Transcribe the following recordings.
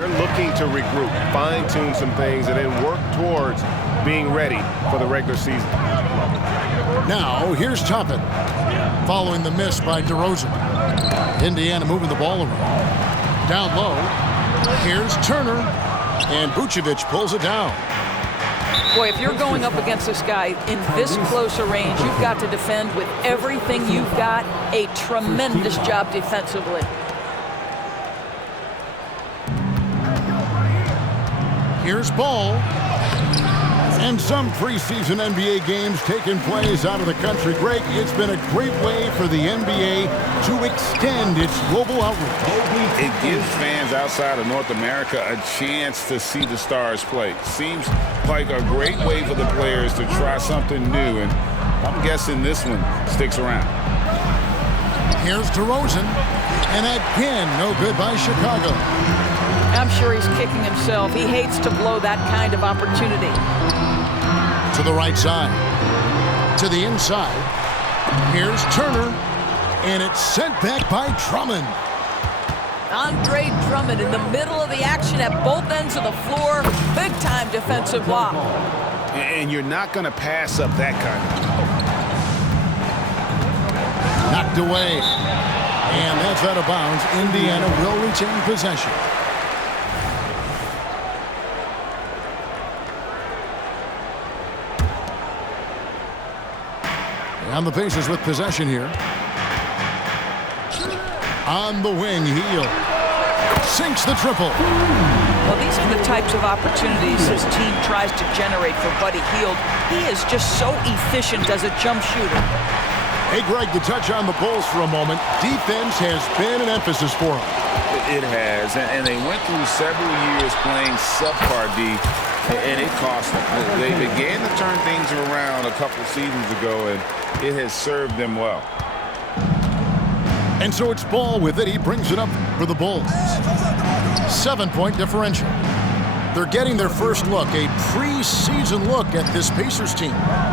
They're looking to regroup, fine-tune some things, and then work towards being ready for the regular season. Now, here's Toppin. Following the miss by DeRozan. Indiana moving the ball around. Down low. Here's Turner. And Vucevic pulls it down. Boy, if you're going up against this guy in this close a range, you've got to defend with everything you've got. A tremendous job defensively. Here's Ball. And some preseason NBA games taking place out of the country. Greg, it's been a great way for the NBA to extend its global outreach. It gives fans outside of North America a chance to see the stars play. Seems like a great way for the players to try something new, and I'm guessing this one sticks around. Here's DeRozan, and again, no good by Chicago. I'm sure he's kicking himself. He hates to blow that kind of opportunity. To the right side, to the inside. Here's Turner, and it's sent back by Drummond. Andre Drummond in the middle of the action at both ends of the floor. Big-time defensive block. And you're not going to pass up that kind. Knocked away. And that's out of bounds. Indiana will retain possession. And the Pacers with possession here. On the wing, Hield sinks the triple. Well, these are the types of opportunities his team tries to generate for Buddy Hield. He is just so efficient as a jump shooter. Hey, Greg, to touch on the Bulls for a moment, defense has been an emphasis for them. It has, and they went through several years playing subpar D, and it cost them. They began to turn things around a couple seasons ago, and it has served them well. And so it's Ball with it. He brings it up for the Bulls. 7-point differential. They're getting their first look, a preseason look at this Pacers team.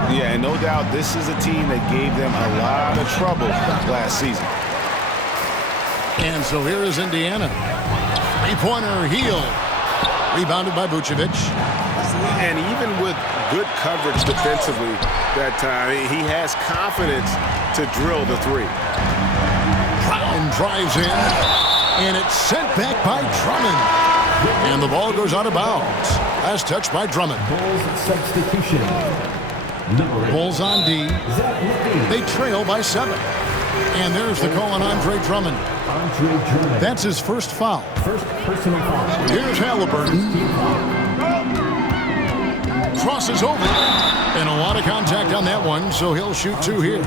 Yeah, and no doubt this is a team that gave them a lot of trouble last season. And so here is Indiana. Three-pointer, Hield. Rebounded by Vucevic. And even with good coverage defensively that time, he has confidence to drill the three. Brown drives in, and it's sent back by Drummond. And the ball goes out of bounds. Last touch by Drummond. Bulls substitution. Bulls on D. They trail by 7. And there's the call on Andre Drummond. That's his first foul. First personal foul. Here's Halliburton. Crosses over. And a lot of contact on that one, so he'll shoot 2 here.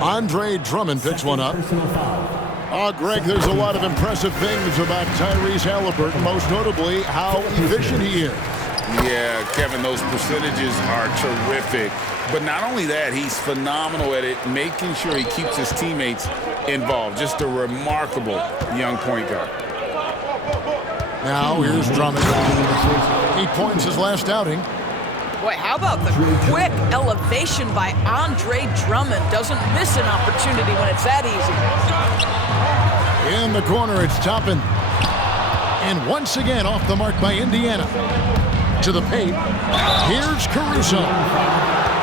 Andre Drummond picks one up. Oh, Greg, there's a lot of impressive things about Tyrese Halliburton, most notably how efficient he is. Yeah, Kevin, those percentages are terrific. But not only that, he's phenomenal at it, making sure he keeps his teammates involved. Just a remarkable young point guard. Now here's Drummond. 8 points his last outing. Boy, how about the quick elevation by Andre Drummond? Doesn't miss an opportunity when it's that easy. In the corner, it's Toppin. And once again, off the mark by Indiana. To the paint. Here's Caruso.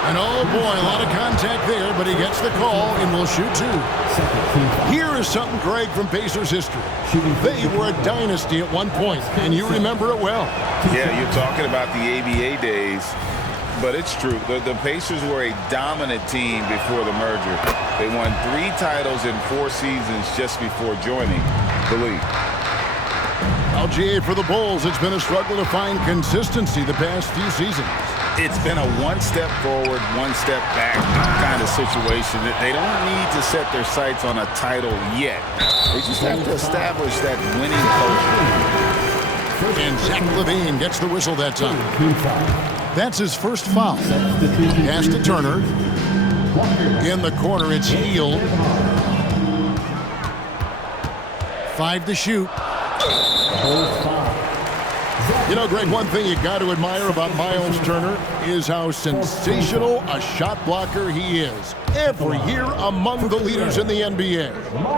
And oh boy, a lot of contact there, but he gets the call and will shoot 2. Here is something, Greg, from Pacers history. They were a dynasty at one point, and you remember it well. Yeah, you're talking about the ABA days, but it's true. The Pacers were a dominant team before the merger. They won 3 titles in 4 seasons just before joining the league. LGA for the Bulls. It's been a struggle to find consistency the past few seasons. It's been a one step forward, one step back kind of situation. They don't need to set their sights on a title yet. They just have to establish that winning culture. And Zach LaVine gets the whistle that time. That's his first foul. Pass to Turner. In the corner, it's Hield. 5 to shoot. You know, Greg, one thing you got to admire about Miles Turner is how sensational a shot blocker he is. Every year among the leaders in the NBA.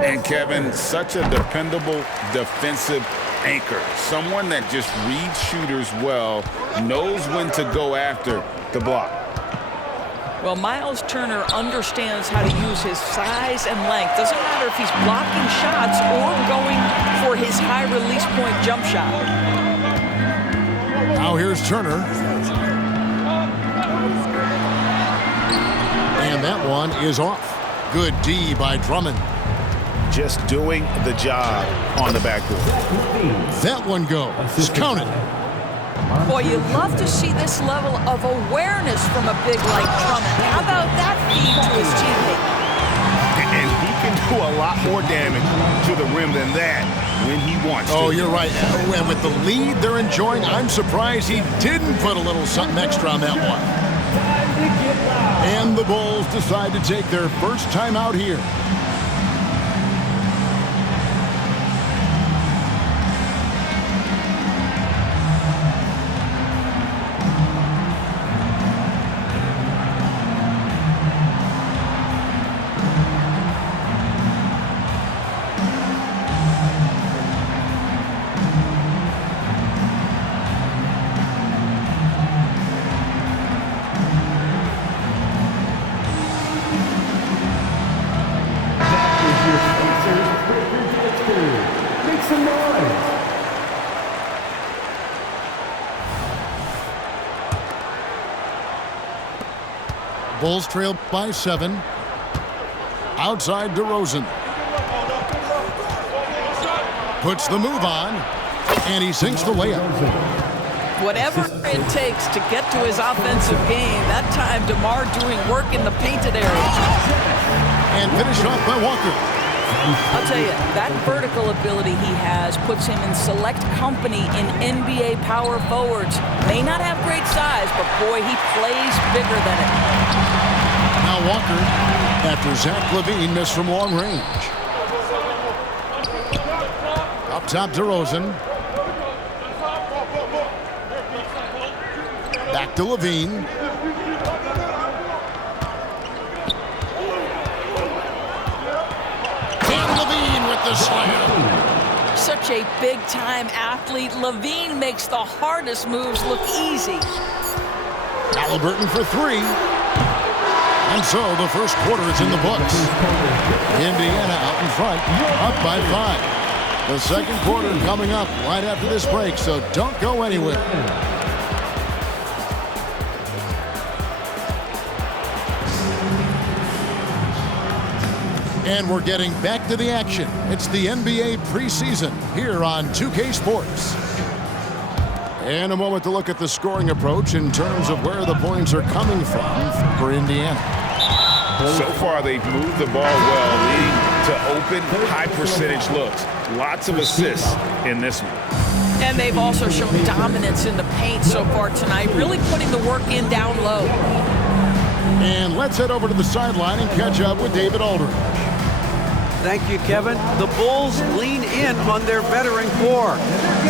And Kevin, such a dependable defensive anchor, someone that just reads shooters well, knows when to go after the block. Well, Miles Turner understands how to use his size and length. Doesn't matter if he's blocking shots or going for his high release point jump shot. Now here's Turner. And that one is off. Good D by Drummond. Just doing the job on the backboard. That one goes. Counted. Boy, you love to see this level of awareness from a big like Drummond. How about that feed to his teammate? And he can do a lot more damage to the rim than that when he wants to. Oh, you're right. And with the lead they're enjoying, I'm surprised he didn't put a little something extra on that one. And the Bulls decide to take their first time out here. Bulls trail by 7. Outside DeRozan. Puts the move on, and he sinks the layup. Whatever it takes to get to his offensive game, that time DeMar doing work in the painted area. And finished off by Walker. I'll tell you, that vertical ability he has puts him in select company in NBA power forwards. May not have great size, but boy, he plays bigger than it. Now Walker, after Zach LaVine missed from long range. Up top, DeRozan. Back to LaVine. The slam. Such a big-time athlete. LaVine makes the hardest moves look easy. Halliburton for 3. And so the first quarter is in the books. Indiana out in front, up by 5. The second quarter coming up right after this break, so don't go anywhere. And we're getting back to the action. It's the NBA preseason here on 2K Sports. And a moment to look at the scoring approach in terms of where the points are coming from for Indiana. So far, they've moved the ball well, leading to open, high-percentage looks. Lots of assists in this one. And they've also shown dominance in the paint so far tonight, really putting the work in down low. And let's head over to the sideline and catch up with David Aldridge. Thank you, Kevin. The Bulls lean in on their veteran core.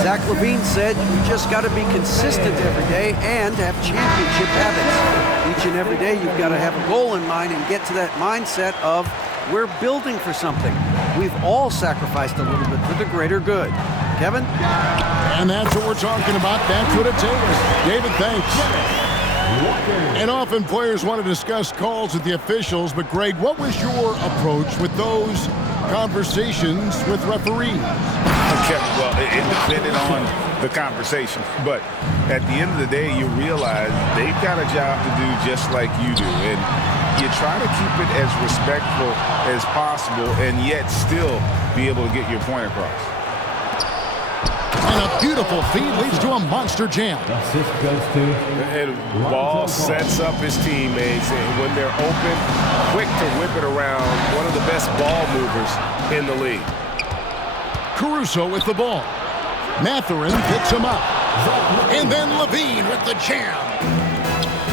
Zach LaVine said you just got to be consistent every day and have championship habits. Each and every day you've got to have a goal in mind and get to that mindset of we're building for something. We've all sacrificed a little bit for the greater good. Kevin? And that's what we're talking about. That's what it takes. David, thanks. And often players want to discuss calls with the officials, but Greg, what was your approach with those conversations with referees? Okay, well, it depended on the conversation, but at the end of the day, you realize they've got a job to do just like you do, and you try to keep it as respectful as possible and yet still be able to get your point across. And a beautiful feed leads to a monster jam. Assist goes to... And Ball sets up his teammates, and when they're open, quick to whip it around. One of the best ball movers in the league. Caruso with the ball. Mathurin picks him up. And then LaVine with the jam.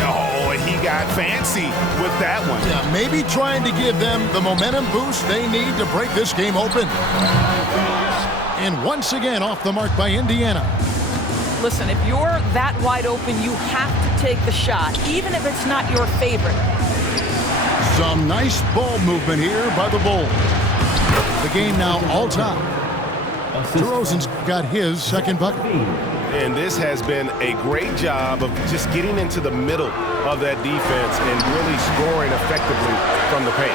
Oh, he got fancy with that one. Yeah, maybe trying to give them the momentum boost they need to break this game open. And once again off the mark by Indiana. Listen, if you're that wide open, you have to take the shot, even if it's not your favorite. Some nice ball movement here by the Bulls. The game now all time. DeRozan's got his second bucket. And this has been a great job of just getting into the middle of that defense and really scoring effectively from the paint.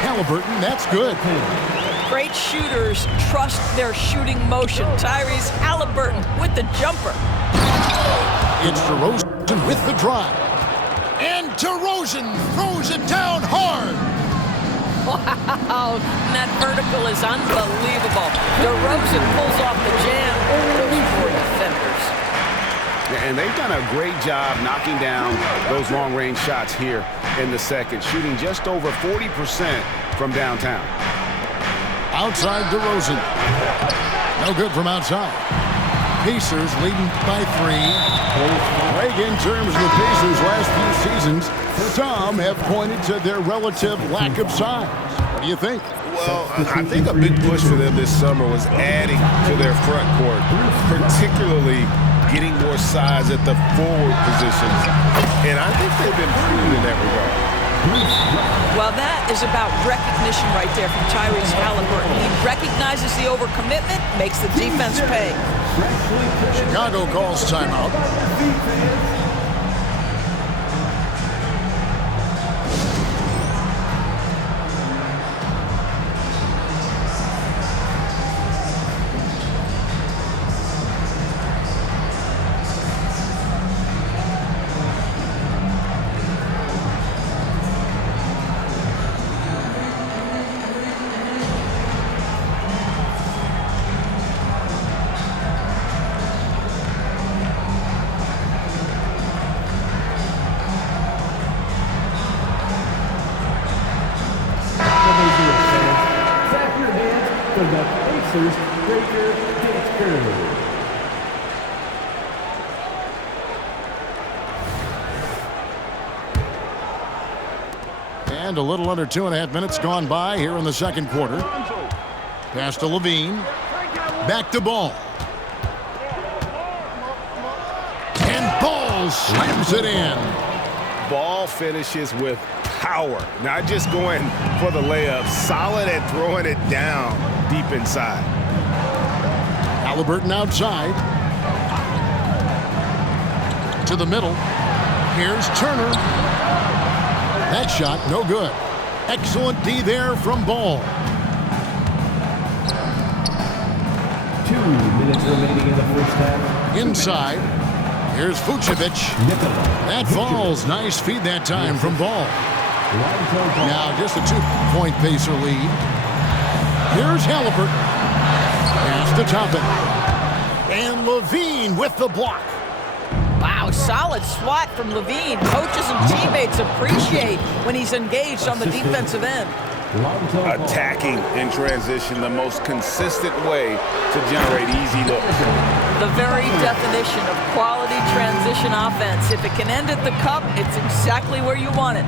Halliburton, that's good. Great shooters trust their shooting motion. Tyrese Halliburton with the jumper. It's DeRozan with the drive. And DeRozan throws it down hard. Wow, and that vertical is unbelievable. DeRozan pulls off the jam. Those four defenders. And they've done a great job knocking down those long-range shots here in the second, shooting just over 40% from downtown. Outside DeRozan. No good from outside. Pacers leading by 3. Greg, in terms of the Pacers' last few seasons, some have pointed to their relative lack of size. What do you think? Well, I think a big push for them this summer was adding to their front court, particularly getting more size at the forward positions. And I think they've been prudent in that regard. Well, that is about recognition right there from Tyrese Halliburton. He recognizes the overcommitment, makes the defense pay. Chicago calls timeout. And a little under 2.5 minutes gone by here in the second quarter. Pass to Levine. Back to Ball. And Ball slams it in. Ball finishes with power, not just going for the layup, solid at throwing it down deep inside. Halliburton outside. To the middle. Here's Turner. That shot, no good. Excellent D there from Ball. 2 minutes remaining in the first half. Inside. Here's Vucevic. That falls. Nice feed that time from Ball. Now just a 2-point Pacer lead. Here's Halliburton. Pass to Toppin. And Levine with the block. Wow, solid swat from Levine. Coaches and teammates appreciate when he's engaged on the defensive end. Attacking in transition, the most consistent way to generate easy looks. The very definition of quality transition offense. If it can end at the cup, it's exactly where you want it.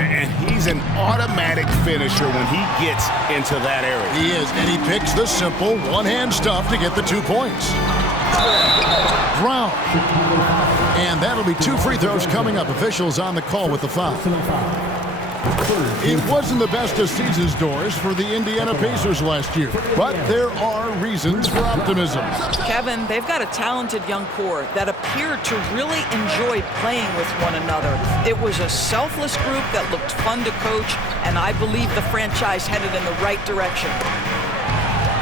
And he's an automatic finisher when he gets into that area. He is, and he picks the simple one-hand stuff to get the 2 points. Brown. And that'll be 2 free throws coming up. Officials on the call with the foul. It wasn't the best of season's doors for the Indiana Pacers last year, but there are reasons for optimism. Kevin, they've got a talented young core that appeared to really enjoy playing with one another. It was a selfless group that looked fun to coach, and I believe the franchise headed in the right direction.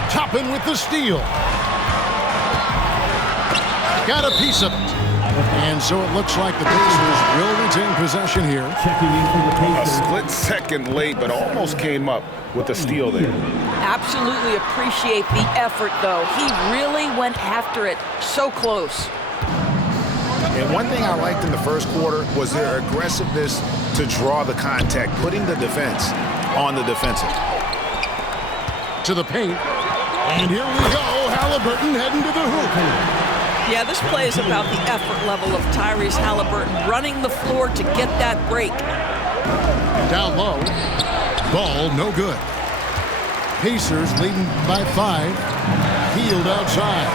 Toppin with the steal. Got a piece of it. And so it looks like the Pacers will retain possession here. A split second late, but almost came up with a steal there. Absolutely appreciate the effort, though. He really went after it. So close. And one thing I liked in the first quarter was their aggressiveness to draw the contact, putting the defense on the defensive. To the paint. And here we go. Halliburton heading to the hoop. Yeah, this play is about the effort level of Tyrese Halliburton running the floor to get that break. Down low. Ball no good. Pacers leading by 5. Hield outside.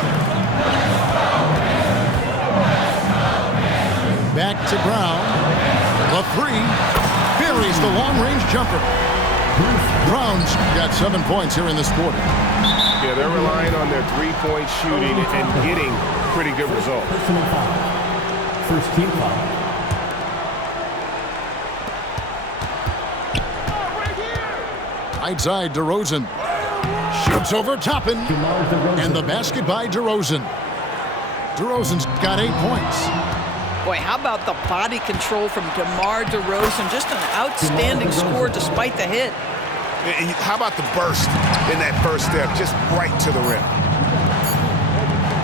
Back to Brown. The 3. Buries the long-range jumper. Brown's got 7 points here in this quarter. Yeah, they're relying on their three-point shooting and getting pretty good results. Personal foul. First team foul. Right side, DeRozan. Shoots over Toppin. And the basket by DeRozan. DeRozan's got 8 points. Boy, how about the body control from DeMar DeRozan? Just an outstanding score despite the hit. And how about the burst in that first step, just right to the rim.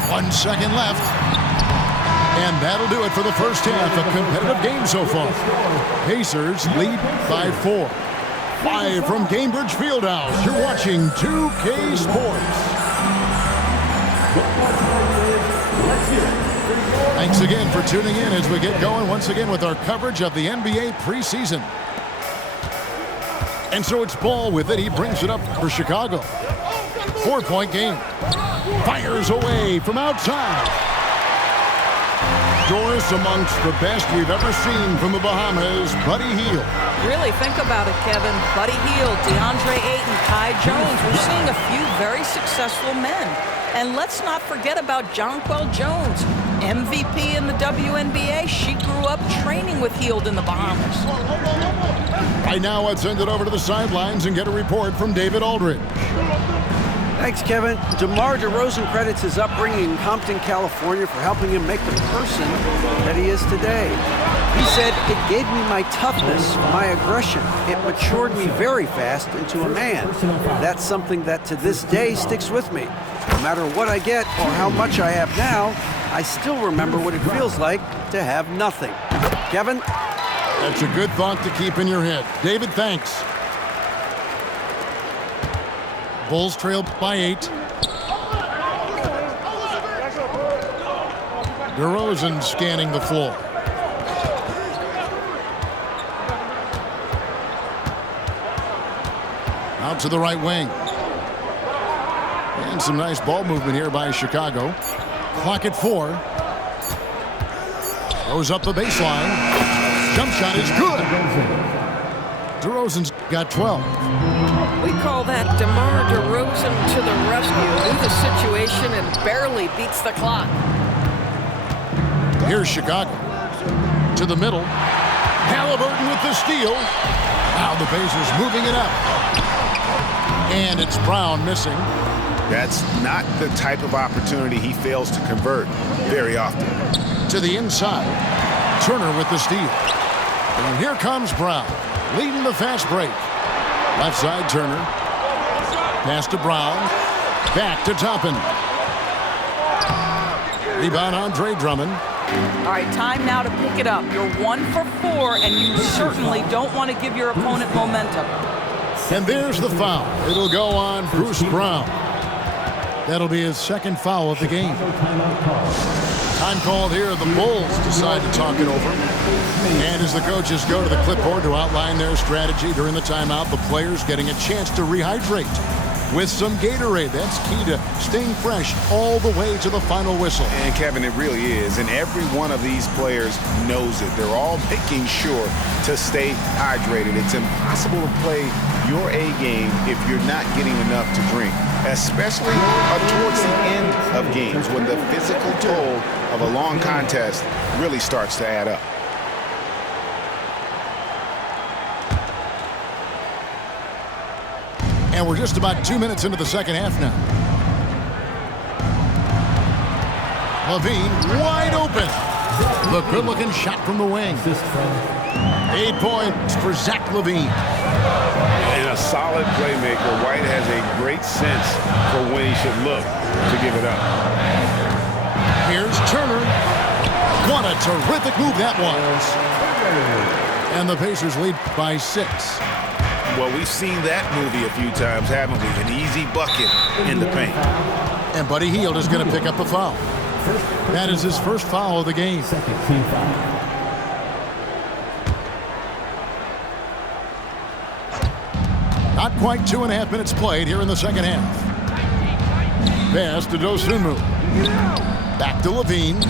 1 second left. And that'll do it for the first half. A competitive game so far. Pacers lead by 4. Live from Gainbridge Fieldhouse, you're watching 2K Sports. Thanks again for tuning in as we get going once again with our coverage of the NBA preseason. And so it's Ball with it. He brings it up for Chicago. 4-point game. Fires away from outside. Doris amongst the best we've ever seen from the Bahamas, Buddy Hield. Really think about it, Kevin. Buddy Hield, DeAndre Ayton, Kai Jones. We're seeing a few very successful men. And let's not forget about Jonquel Jones, MVP in the WNBA. She grew up training with Hield in the Bahamas. Right now, let's send it over to the sidelines and get a report from David Aldridge. Thanks, Kevin. DeMar DeRozan credits his upbringing in Compton, California for helping him make the person that he is today. He said, "It gave me my toughness, my aggression. It matured me very fast into a man. That's something that to this day sticks with me. No matter what I get or how much I have now, I still remember what it feels like to have nothing." Kevin? That's a good thought to keep in your head. David, thanks. Bulls trail by 8. DeRozan scanning the floor. Out to the right wing. And some nice ball movement here by Chicago. Clock at 4. Goes up the baseline. Jump shot is good. DeRozan's got 12. We call that DeMar DeRozan to the rescue. Knew the situation and barely beats the clock. Here's Chicago. To the middle. Halliburton with the steal. Now the Pacers moving it up. And it's Brown missing. That's not the type of opportunity he fails to convert very often. To the inside. Turner with the steal. And here comes Brown, leading the fast break. Left side, Turner. Pass to Brown. Back to Toppin. Rebound, Andre Drummond. All right, time now to pick it up. You're 1 for 4, and you certainly don't want to give your opponent momentum. And there's the foul. It'll go on Bruce Brown. That'll be his second foul of the game. Time called here. The Bulls decide to talk it over. And as the coaches go to the clipboard to outline their strategy during the timeout, the players getting a chance to rehydrate with some Gatorade. That's key to staying fresh all the way to the final whistle. And Kevin, it really is. And every one of these players knows it. They're all making sure to stay hydrated. It's impossible to play your A game if you're not getting enough to drink, especially towards the end of games when the physical toll of a long contest really starts to add up. And we're just about 2 minutes into the second half now. LaVine wide open. The good-looking shot from the wing. 8 points for Zach LaVine. And a solid playmaker. White has a great sense for when he should look to give it up. Here's Turner. What a terrific move that was. And the Pacers lead by 6. Well, we've seen that movie a few times, haven't we? An easy bucket in the paint. And Buddy Hield is going to pick up a foul. That is his first foul of the game. Second team foul. Not quite 2.5 minutes played here in the second half. Pass to Dosunmu. Back to LaVine.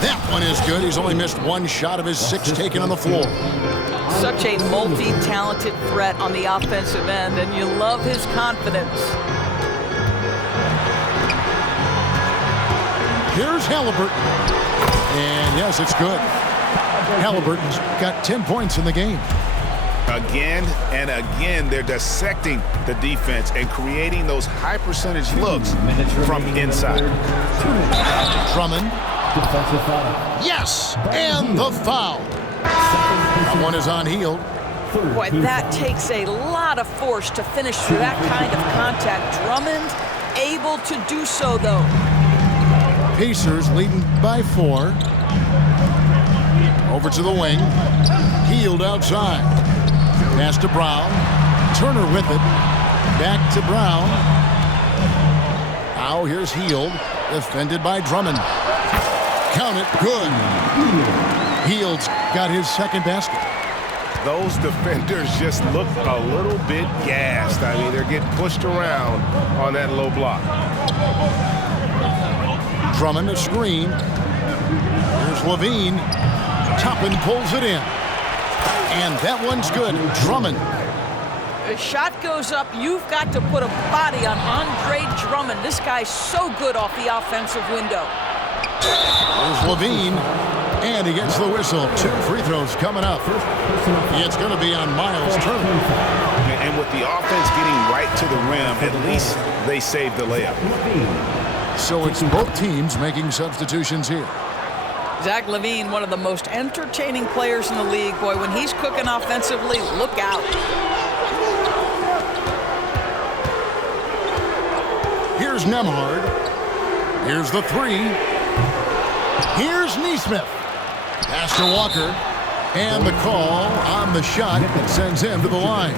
That one is good. He's only missed one shot of his 6 taken on the floor. Such a multi-talented threat on the offensive end, and you love his confidence. Here's Halliburton. And yes, it's good. Halliburton's got 10 points in the game. Again and again, they're dissecting the defense and creating those high-percentage looks from inside. Drummond. Defensive foul. Yes, and the foul. That one is on Hield. Boy, that takes a lot of force to finish through that kind of contact. Drummond able to do so, though. Pacers leading by 4. Over to the wing. Hield outside. Pass to Brown. Turner with it. Back to Brown. Now here's Hield. Defended by Drummond. Count it. Good. Hield's got his second basket. Those defenders just look a little bit gassed. I mean, they're getting pushed around on that low block. Drummond a screen. Here's Levine. Toppin pulls it in. And that one's good. Drummond. The shot goes up. You've got to put a body on Andre Drummond. This guy's so good off the offensive window. There's Levine. And he gets the whistle. 2 free throws coming up. It's going to be on Miles Turner. And with the offense getting right to the rim, at least they saved the layup. So it's both teams making substitutions here. Zach LaVine, one of the most entertaining players in the league. Boy, when he's cooking offensively, look out. Here's Nembhard. Here's the 3. Here's Nesmith. Pass to Walker. And the call on the shot that sends him to the line.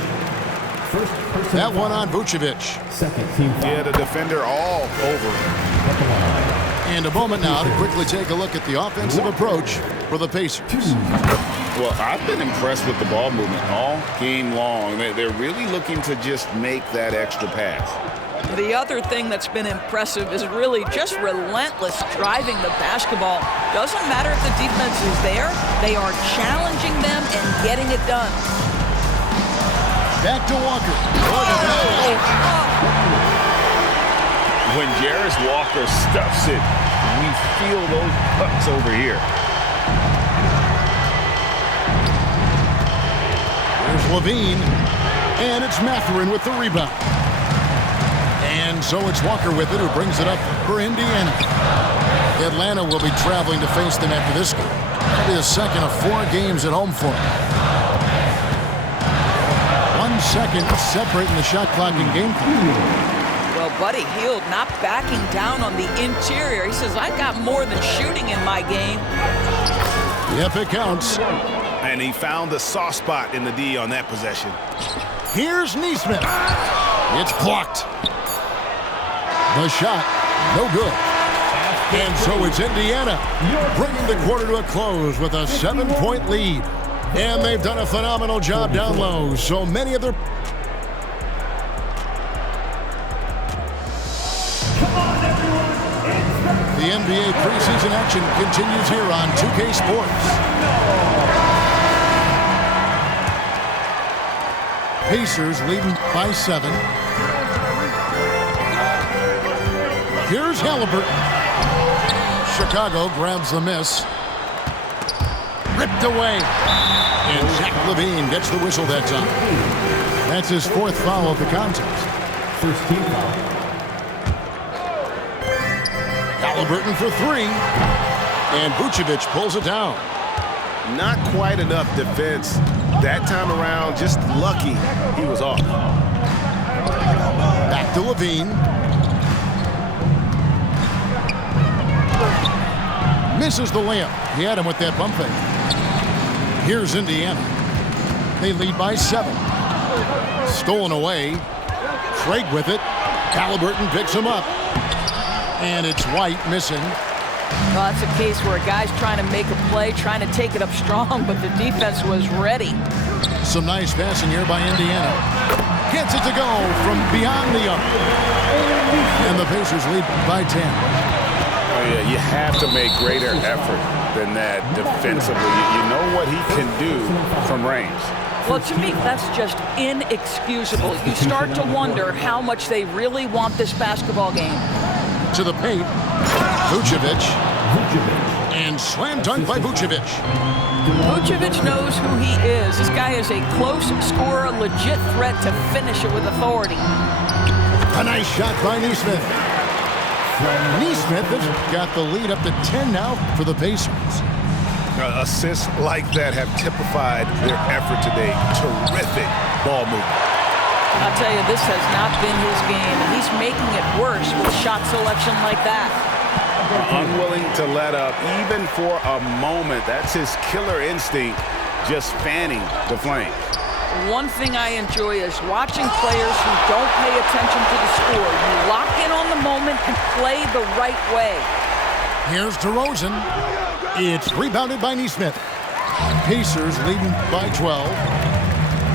That one on Vucevic. Second team foul. Yeah, the defender all over. And a moment now to quickly take a look at the offensive approach for the Pacers. Well, I've been impressed with the ball movement all game long. They're really looking to just make that extra pass. The other thing that's been impressive is really just relentless driving the basketball. Doesn't matter if the defense is there, they are challenging them and getting it done. Back to Walker. When Jarris Walker stuffs it, we feel those pucks over here. There's Levine. And it's Mathurin with the rebound. And so it's Walker with it, who brings it up for Indiana. Atlanta will be traveling to face them after this game. It'll be the second of 4 games at home for them. 1 second separating the shot clock and game clock. Well, Buddy Hield not backing down on the interior. He says, I've got more than shooting in my game. Yep, it counts. And he found the soft spot in the D on that possession. Here's Nesmith. It's blocked. The shot, no good. And so it's Indiana bringing the quarter to a close with a 7-point lead. And they've done a phenomenal job down low. So many of their... The NBA preseason action continues here on 2K Sports. Pacers leading by 7. Here's Halliburton. Chicago grabs the miss. Ripped away. And Zach LaVine gets the whistle that time. That's his 4th foul of the contest. First team foul. Halliburton for 3. And Vucevic pulls it down. Not quite enough defense that time around. Just lucky he was off. Back to LaVine. Misses the layup. He had him with that bump fake. Here's Indiana. They lead by 7. Stolen away. Craig with it. Halliburton picks him up. And it's White missing. Well, that's a case where a guy's trying to make a play, trying to take it up strong, but the defense was ready. Some nice passing here by Indiana. Gets it to go from beyond the arc. And the Pacers lead by 10. yeah, you have to make greater effort than that defensively. You know what he can do from range. Well, to me, that's just inexcusable. You start to wonder how much they really want this basketball game. To the paint, Vucevic. And slam dunk by Vucevic. Vucevic knows who he is. This guy is a close scorer, legit threat to finish it with authority. A nice shot by Nesmith. Nesmith has got the lead up to 10 now for the Pacers. Assists like that have typified their effort today. Terrific ball movement. I'll tell you, this has not been his game, and he's making it worse with shot selection like that. Unwilling to let up, even for a moment. That's his killer instinct, just fanning the flame. One thing I enjoy is watching players who don't pay attention to the score. You lock in on the moment and play the right way. Here's DeRozan. It's rebounded by Nesmith. Pacers leading by 12.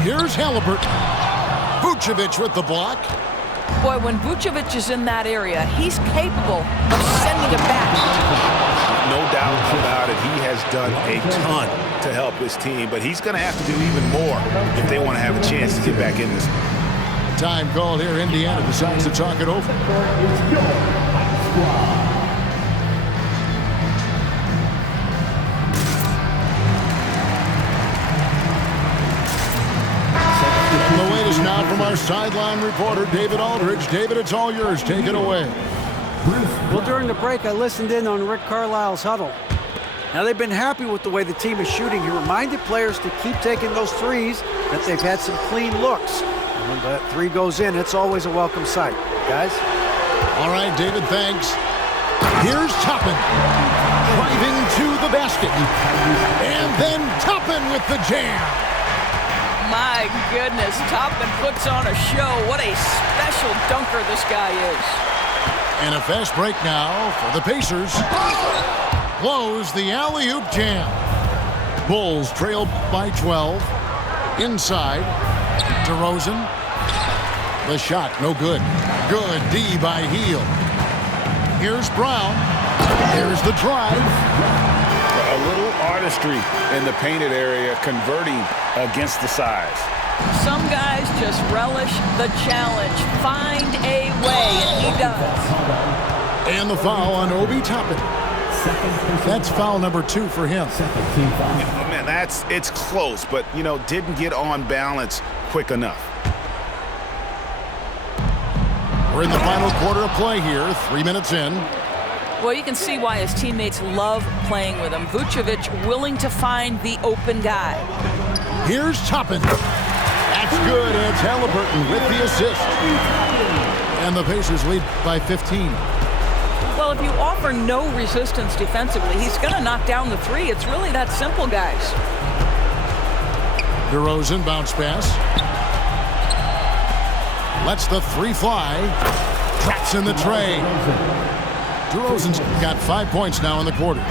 Here's Halliburton. Vucevic with the block. Boy, when Vucevic is in that area, he's capable of sending it back. No doubt about it. He has done a ton to help his team, but he's going to have to do even more if they want to have a chance to get back in this. Time called here. Indiana decides to talk it over. The wait is now from our sideline reporter, David Aldridge. David, it's all yours. Take it away. Well, during the break, I listened in on Rick Carlisle's huddle. Now, they've been happy with the way the team is shooting. He reminded players to keep taking those threes, that they've had some clean looks. And when that three goes in, it's always a welcome sight. Guys? All right, David, thanks. Here's Toppin. Driving to the basket. And then Toppin with the jam. My goodness, Toppin puts on a show. What a special dunker this guy is. And a fast break now for the Pacers. Close the alley-oop jam. Bulls trail by 12. Inside, DeRozan. The shot, no good. Good D by Hield. Here's Brown. Here's the drive. A little artistry in the painted area, converting against the size. Some guys just relish the challenge. Find a way, and he does. And the foul on Obi Toppin. That's foul number 2 for him. Yeah, man, it's close, but, didn't get on balance quick enough. We're in the final quarter of play here, 3 minutes in. Well, you can see why his teammates love playing with him. Vucevic willing to find the open guy. Here's Toppin. That's good. It's Halliburton with the assist. And the Pacers lead by 15. Well, if you offer no resistance defensively, he's going to knock down the three. It's really that simple, guys. DeRozan bounce pass. Lets the three fly. Traps in the tray. DeRozan's got 5 points now in the quarter.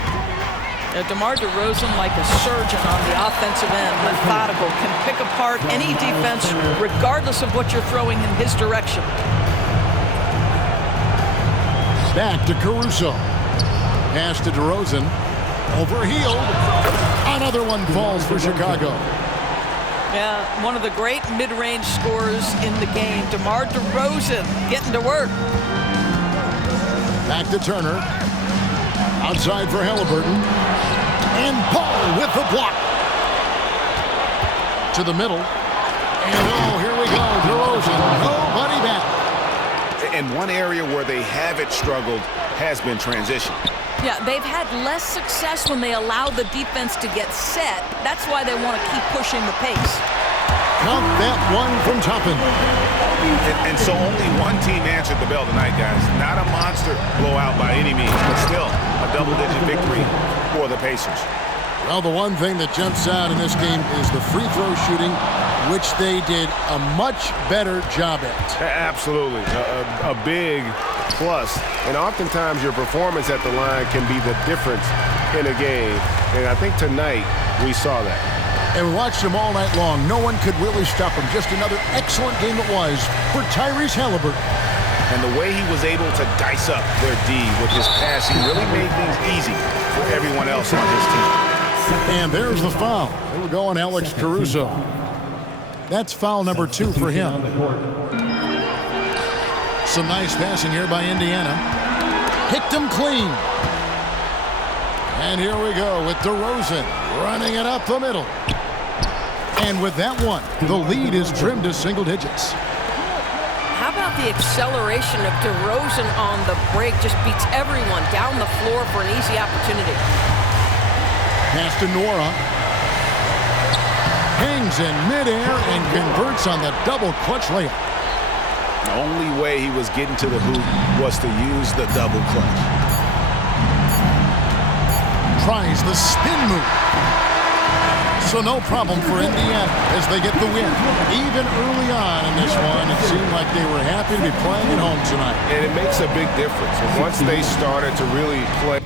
DeMar DeRozan, like a surgeon on the offensive end, methodical, can pick apart any defense regardless of what you're throwing in his direction. Back to Caruso. Pass to DeRozan. Over Hield. Another one falls for Chicago. Yeah, one of the great mid-range scorers in the game. DeMar DeRozan getting to work. Back to Turner. Outside for Halliburton. And Paul with the block. To the middle. And here we go. DeRozan. Nobody back. And one area where they haven't struggled has been transition. Yeah, they've had less success when they allow the defense to get set. That's why they want to keep pushing the pace. Count that one from Toppin. And so only one team answered the bell tonight, guys. Not a monster blowout by any means, but still a double-digit victory for the Pacers. Well, the one thing that jumps out in this game is the free throw shooting, which they did a much better job at. Absolutely. A big plus. And oftentimes your performance at the line can be the difference in a game. And I think tonight we saw that. And we watched him all night long. No one could really stop him. Just another excellent game it was for Tyrese Halliburton. And the way he was able to dice up their D with his passing really made things easy for everyone else on his team. And there's the foul. They were going Alex Caruso. That's foul number 2 for him. Some nice passing here by Indiana. Hit them clean. And here we go with DeRozan running it up the middle. And with that one, the lead is trimmed to single digits. How about the acceleration of DeRozan on the break? Just beats everyone down the floor for an easy opportunity. Pass to Nora. Hangs in midair and converts on the double clutch layup. The only way he was getting to the hoop was to use the double clutch. Tries the spin move. So no problem for Indiana as they get the win. Even early on in this one, it seemed like they were happy to be playing at home tonight. And it makes a big difference. And once they started to really play